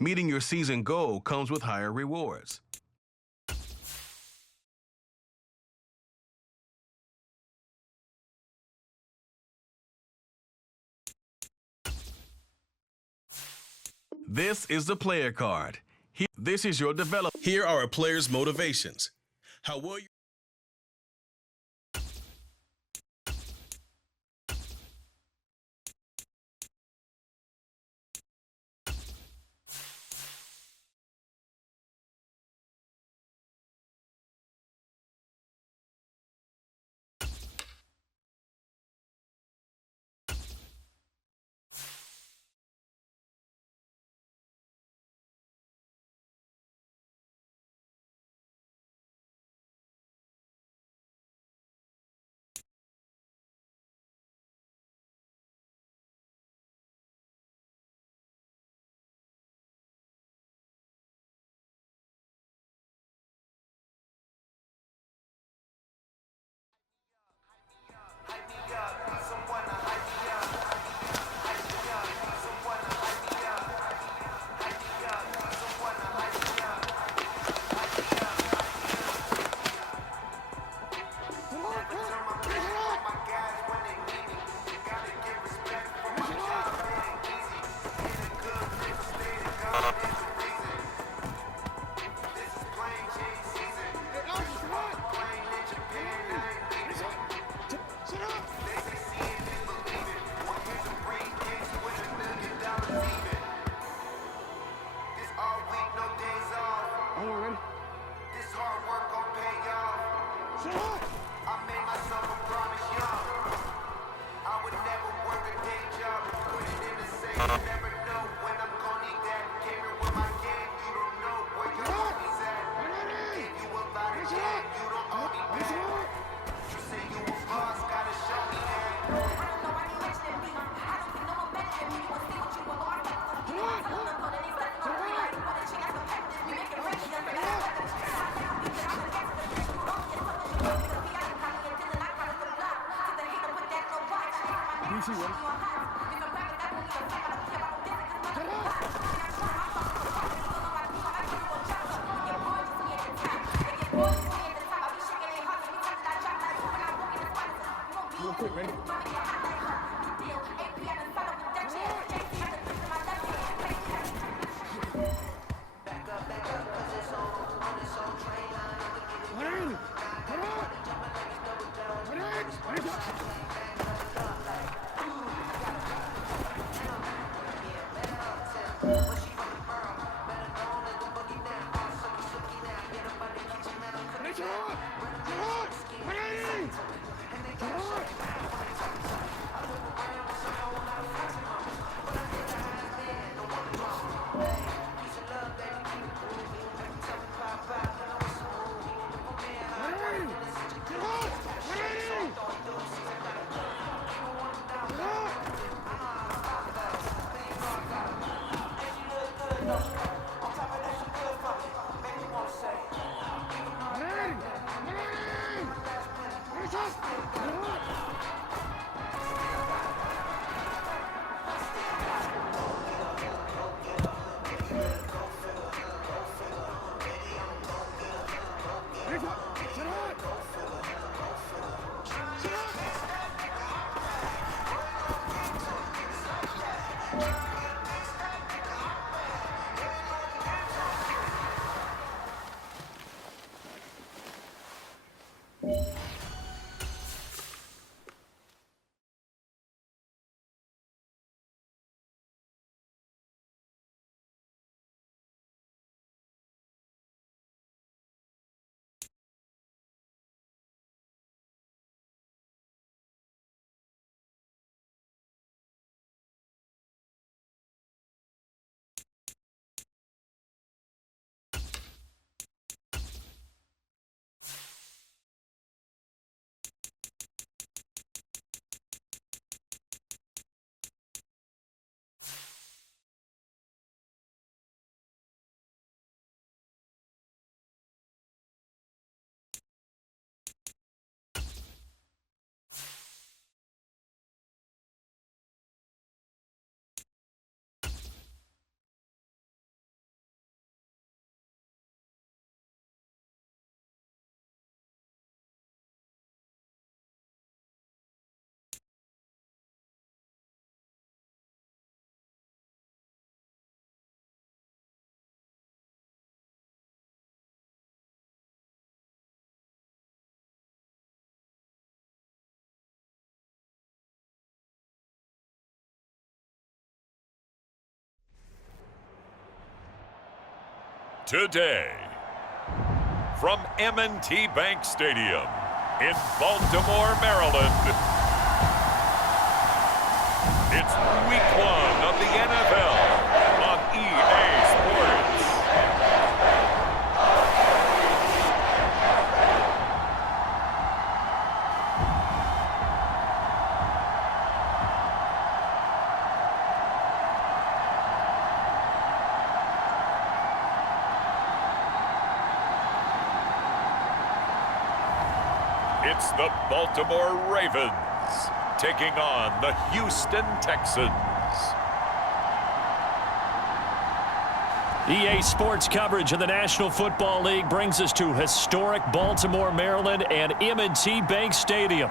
Meeting your season goal comes with higher rewards. This is the player card. This is your development. Here are a player's motivations. How will you? Today, from M&T Bank Stadium in Baltimore, Maryland, it's Week 1 of the NFL on EA Sports. It's the Baltimore Ravens taking on the Houston Texans. EA Sports coverage of the National Football League brings us to historic Baltimore, Maryland and M&T Bank Stadium.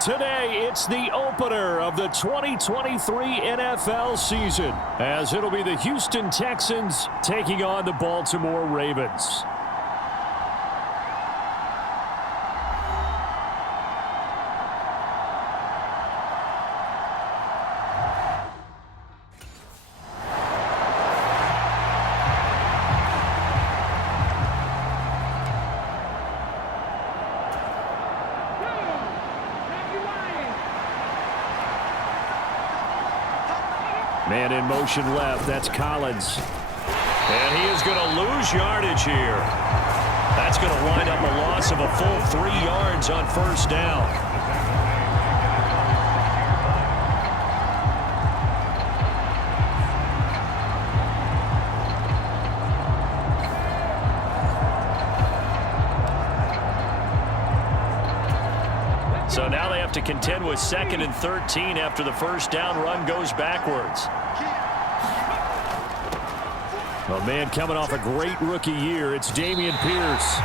Today, it's the opener of the 2023 NFL season, as it'll be the Houston Texans taking on the Baltimore Ravens. Man in motion left, that's Collins. And he is going to lose yardage here. That's going to wind up a loss of a full 3 yards on first down. So now they have to contend with 2nd and 13 after the first down run goes backwards. A man coming off a great rookie year, it's Dameon Pierce.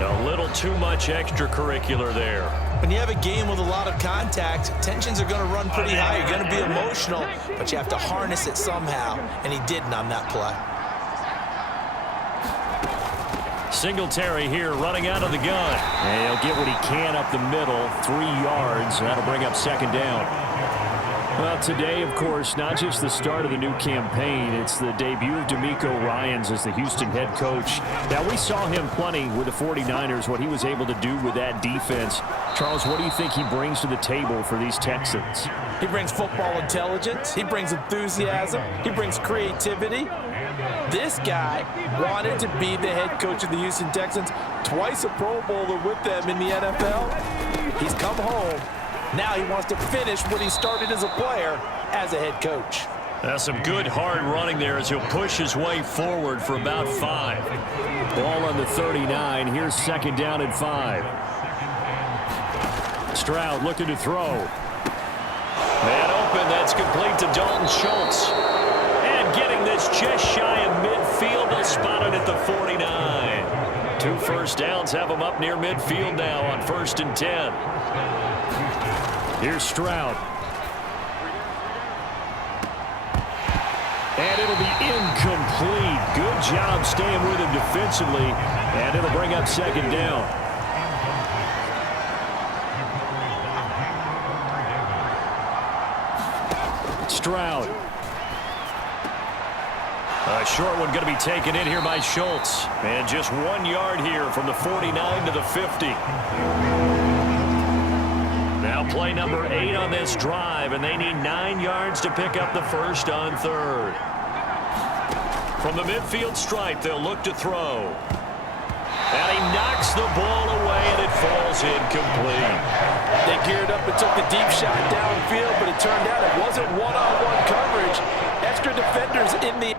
A little too much extracurricular there. When you have a game with a lot of contact, tensions are going to run pretty high. You're going to be emotional, but you have to harness it somehow, and he didn't on that play. Singletary here running out of the gun. And he'll get what he can up the middle, 3 yards. That'll bring up 2nd down. Well, today, of course, not just the start of the new campaign, it's the debut of DeMeco Ryans as the Houston head coach. Now, we saw him plenty with the 49ers, what he was able to do with that defense. Charles, what do you think he brings to the table for these Texans? He brings football intelligence. He brings enthusiasm. He brings creativity. This guy wanted to be the head coach of the Houston Texans, twice a Pro Bowler with them in the NFL. He's come home. Now he wants to finish what he started as a player as a head coach. That's some good hard running there as he'll push his way forward for about 5. Ball on the 39. Here's 2nd down and 5. Stroud looking to throw. Man open. That's complete to Dalton Schultz. And getting this just shy of midfield. They'll spot it at the 49. 2 first downs have him up near midfield now on 1st and 10. Here's Stroud. And it'll be incomplete. Good job staying with him defensively. And it'll bring up 2nd down. Stroud. A short one going to be taken in here by Schultz. And just 1 yard here from the 49 to the 50. Now play number 8 on this drive, and they need 9 yards to pick up the first on 3rd. From the midfield stripe, they'll look to throw. And he knocks the ball away, and it falls incomplete. They geared up and took the deep shot downfield, but it turned out it wasn't one-on-one coverage. Extra defenders in the...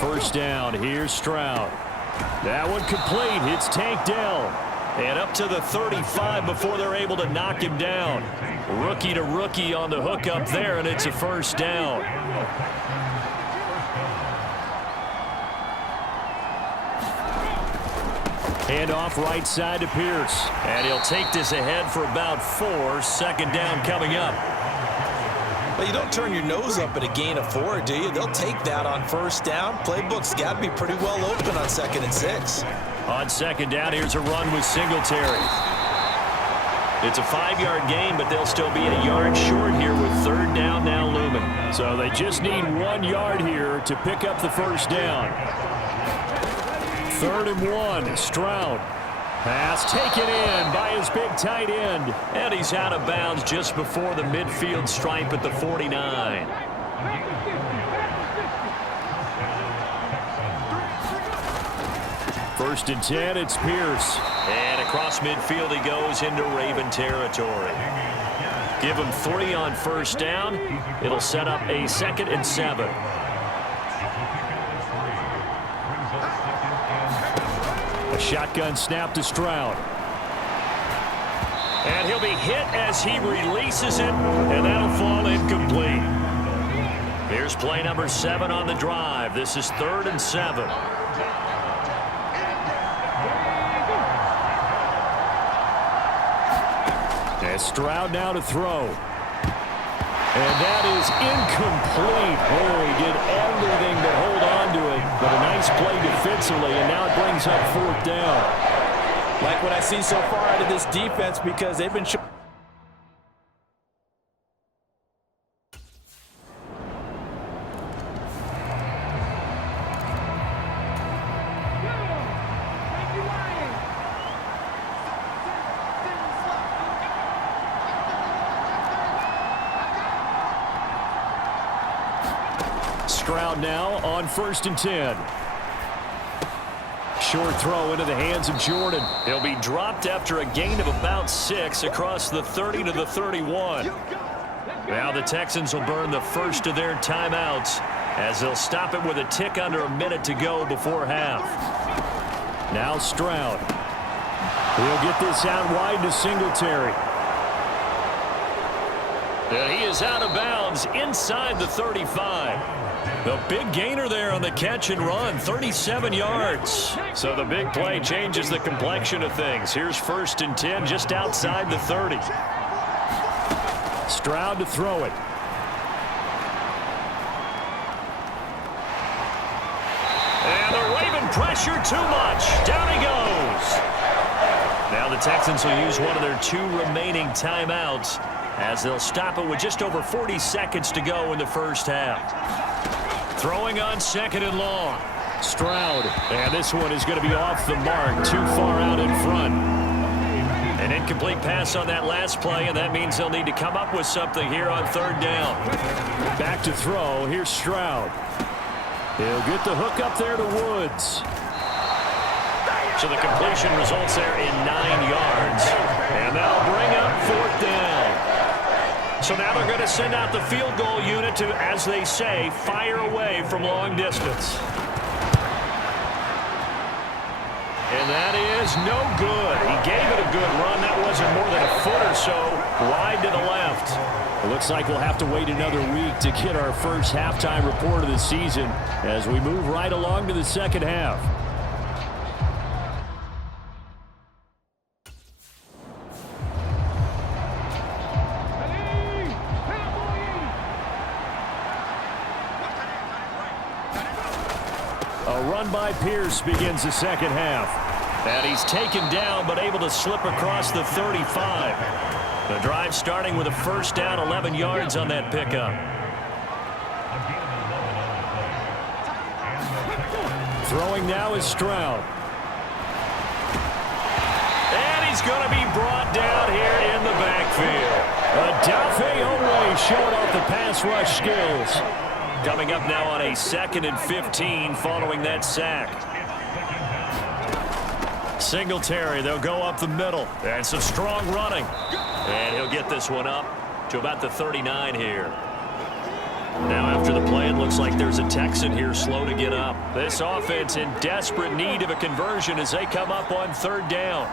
First down, here's Stroud. That one complete, it's Tank Dell. And up to the 35 before they're able to knock him down. Rookie to rookie on the hook up there, and it's a first down. Hand off right side to Pierce. And he'll take this ahead for about 4. Second down coming up. But you don't turn your nose up at a gain of 4, do you? They'll take that on first down. Playbook's got to be pretty well open on 2nd and 6. On second down, here's a run with Singletary. It's a 5-yard gain, but they'll still be a yard short here with 3rd down now looming. So they just need 1 yard here to pick up the first down. 3rd and 1, Stroud. Pass taken in by his big tight end. And he's out of bounds just before the midfield stripe at the 49. First and 10, it's Pierce. And across midfield he goes into Raven territory. Give him 3 on first down. It'll set up a 2nd and 7. A shotgun snap to Stroud. And he'll be hit as he releases it, and that'll fall incomplete. Here's play number 7 on the drive. This is 3rd and 7. And Stroud now to throw. And that is incomplete. Oh, he did everything but hold on to it. But a nice play defensively, and now it brings up 4th down. Like what I see so far out of this defense, because they've been showing. Stroud now on 1st and 10. Short throw into the hands of Jordan. He'll be dropped after a gain of about 6 across the 30 to the 31. Now the Texans will burn the first of their timeouts as they'll stop it with a tick under a minute to go before half. Now Stroud. He'll get this out wide to Singletary. And he is out of bounds inside the 35. The big gainer there on the catch and run, 37 yards. So the big play changes the complexion of things. Here's 1st and 10 just outside the 30. Stroud to throw it. And the Raven pressure too much. Down he goes. Now the Texans will use one of their 2 remaining timeouts as they'll stop it with just over 40 seconds to go in the first half. Throwing on 2nd and long. Stroud. And this one is going to be off the mark. Too far out in front. An incomplete pass on that last play, and that means they'll need to come up with something here on 3rd down. Back to throw. Here's Stroud. He'll get the hook up there to Woods. So the completion results there in 9 yards. And that'll bring up 4th down. So now they're going to send out the field goal unit to, as they say, fire away from long distance. And that is no good. He gave it a good run. That wasn't more than a foot or so wide to the left. It looks like we'll have to wait another week to get our first halftime report of the season as we move right along to the second half. A run by Pierce begins the second half. And he's taken down but able to slip across the 35. The drive starting with a first down, 11 yards on that pickup. Throwing now is Stroud. And he's going to be brought down here in the backfield. Adafe Owe showing off the pass rush skills. Coming up now on a 2nd and 15 following that sack. Singletary, they'll go up the middle. And some strong running. And he'll get this one up to about the 39 here. Now after the play, it looks like there's a Texan here slow to get up. This offense in desperate need of a conversion as they come up on third down.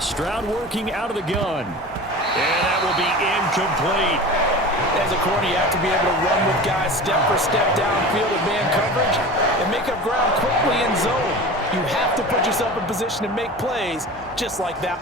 Stroud working out of the gun. And that will be incomplete. As a corner, you have to be able to run with guys step for step downfield in man coverage and make up ground quickly in zone. You have to put yourself in position to make plays just like that.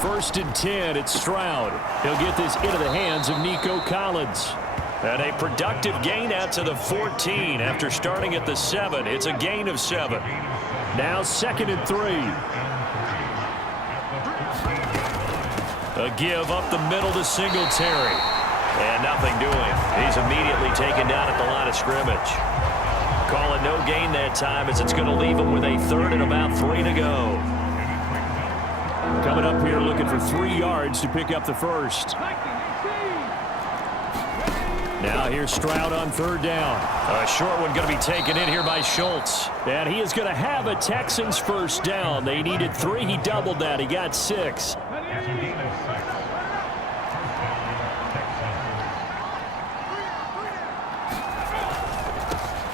First and 10, it's Stroud. He'll get this into the hands of Nico Collins. And a productive gain out to the 14 after starting at the 7. It's a gain of 7. Now 2nd and 3. A give up the middle to Singletary. And nothing doing. He's immediately taken down at the line of scrimmage. Call it no gain that time as it's going to leave him with a 3rd and about 3 to go. Coming up here looking for 3 yards to pick up the first. Now here's Stroud on 3rd down. A short one going to be taken in here by Schultz. And he is going to have a Texans first down. They needed 3. He doubled that. He got 6.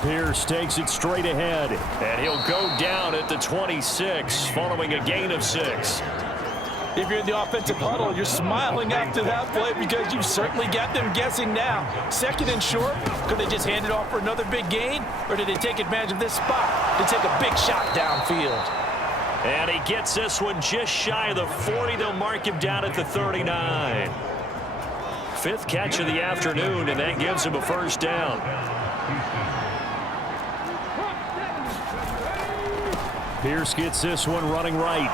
Pierce takes it straight ahead. And he'll go down at the 26 following a gain of 6. If you're in the offensive huddle, you're smiling after that play because you've certainly got them guessing now. 2nd and short, could they just hand it off for another big gain? Or did they take advantage of this spot to take a big shot downfield? And he gets this one just shy of the 40. They'll mark him down at the 39. 5th catch of the afternoon, and that gives him a first down. Pierce gets this one running right.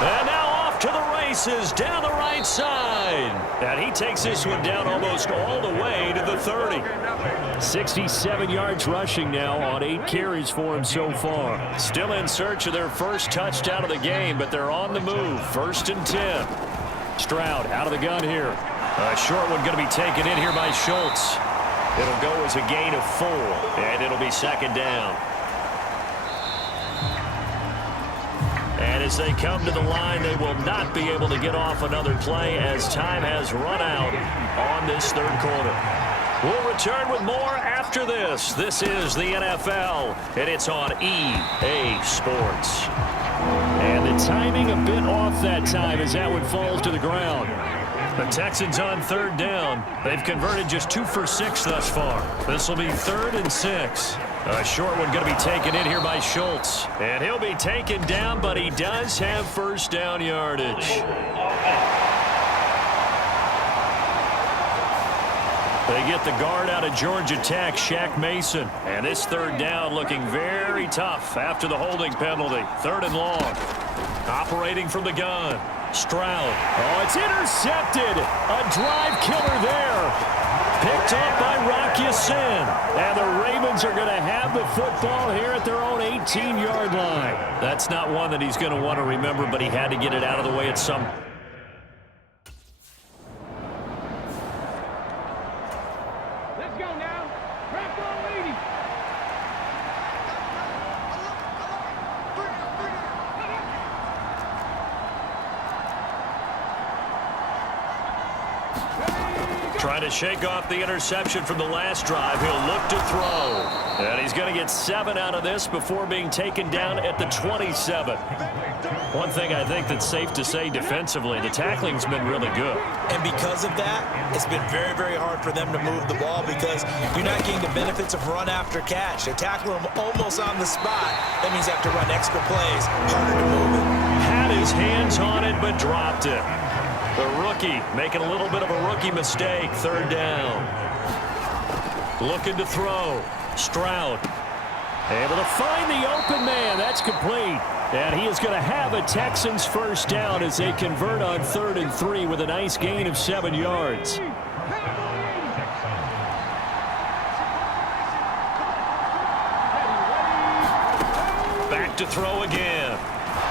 And now off to the races down the right side. And he takes this one down almost all the way to the 30. 67 yards rushing now on 8 carries for him so far. Still in search of their first touchdown of the game, but they're on the move. 1st and 10. Stroud out of the gun here. A short one going to be taken in here by Schultz. It'll go as a gain of 4, and it'll be 2nd down. And as they come to the line, they will not be able to get off another play as time has run out on this 3rd quarter. We'll return with more after this. This is the NFL, and it's on EA Sports. And the timing a bit off that time as that one falls to the ground. The Texans on 3rd down. They've converted just 2 for 6 thus far. This will be 3rd and 6. A short one going to be taken in here by Schultz. And he'll be taken down, but he does have first down yardage. They get the guard out of Georgia Tech, Shaq Mason. And this 3rd down looking very tough after the holding penalty. 3rd and long. Operating from the gun. Stroud. Oh, it's intercepted. A drive killer there. Picked up by Rock Ya-Sin. And the Ravens are going to have the football here at their own 18-yard line. That's not one that he's going to want to remember, but he had to get it out of the way at some point. Trying to shake off the interception from the last drive. He'll look to throw. And he's going to get 7 out of this before being taken down at the 27. One thing I think that's safe to say defensively, the tackling's been really good. And because of that, it's been very, very hard for them to move the ball because you're not getting the benefits of run after catch. They tackle him almost on the spot. That means they have to run extra plays, harder to move it. Had his hands on it, but dropped it. The rookie making a little bit of a rookie mistake. 3rd down. Looking to throw. Stroud able to find the open man. That's complete. And he is going to have a Texans first down as they convert on 3rd and 3 with a nice gain of 7 yards. Back to throw again.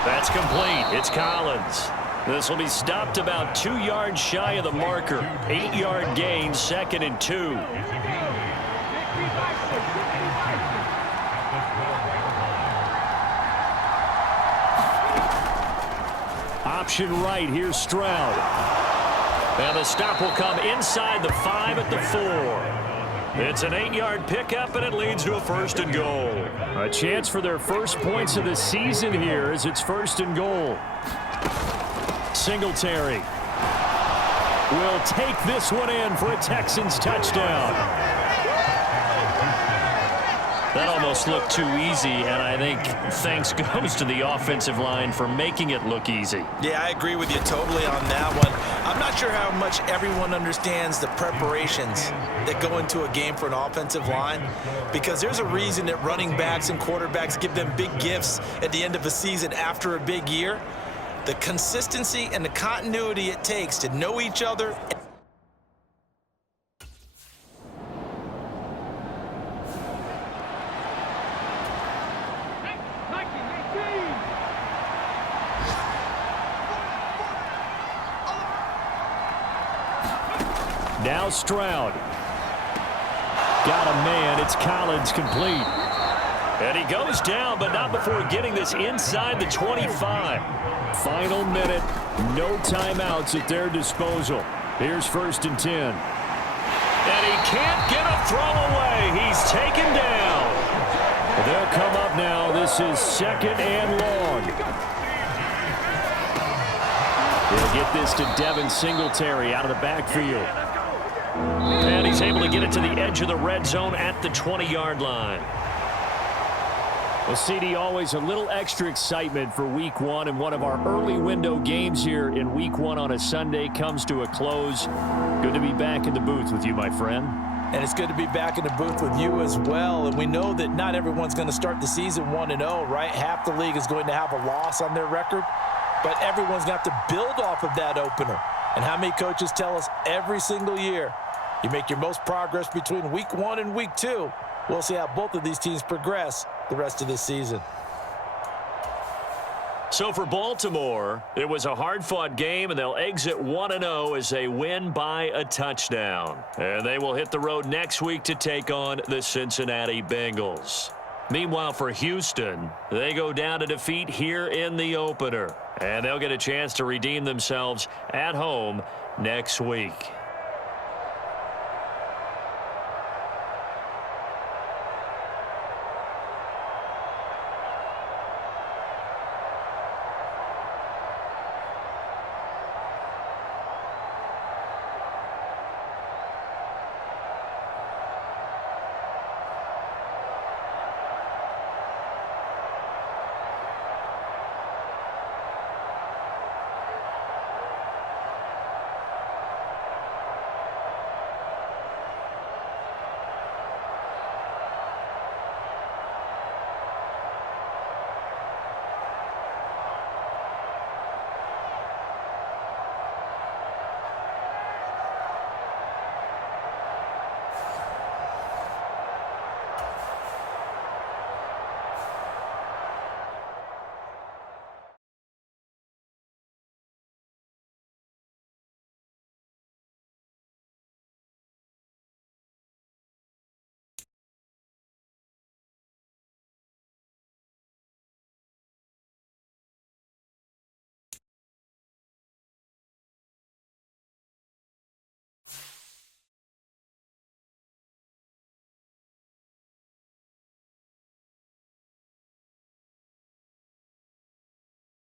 That's complete. It's Collins. This will be stopped about 2 yards shy of the marker. 8-yard gain, 2nd and 2. Option right, here's Stroud. And the stop will come inside the 5 at the 4. It's an 8-yard pickup, and it leads to a 1st and goal. A chance for their first points of the season here as it's 1st and goal. Singletary will take this one in for a Texans touchdown. That almost looked too easy, and I think thanks goes to the offensive line for making it look easy. Yeah, I agree with you totally on that one. I'm not sure how much everyone understands the preparations that go into a game for an offensive line, because there's a reason that running backs and quarterbacks give them big gifts at the end of a season after a big year. The consistency and the continuity it takes to know each other. Now Stroud. Got a man. It's Collins complete. And he goes down, but not before getting this inside the 25. Final minute. No timeouts at their disposal. Here's 1st and 10. And he can't get a throw away. He's taken down. They'll come up now. This is 2nd and long. He'll get this to Devin Singletary out of the backfield. And he's able to get it to the edge of the red zone at the 20-yard line. Well, CD, always a little extra excitement for Week 1, and one of our early window games here in Week 1 on a Sunday comes to a close. Good to be back in the booth with you, my friend. And it's good to be back in the booth with you as well. And we know that not everyone's going to start the season 1-0, right? Half the league is going to have a loss on their record, but everyone's going to have to build off of that opener. And how many coaches tell us every single year, you make your most progress between Week 1 and Week 2. We'll see how both of these teams progress the rest of this season. So for Baltimore, it was a hard-fought game, and they'll exit 1-0 as they win by a touchdown. And they will hit the road next week to take on the Cincinnati Bengals. Meanwhile, for Houston, they go down to defeat here in the opener. And they'll get a chance to redeem themselves at home next week.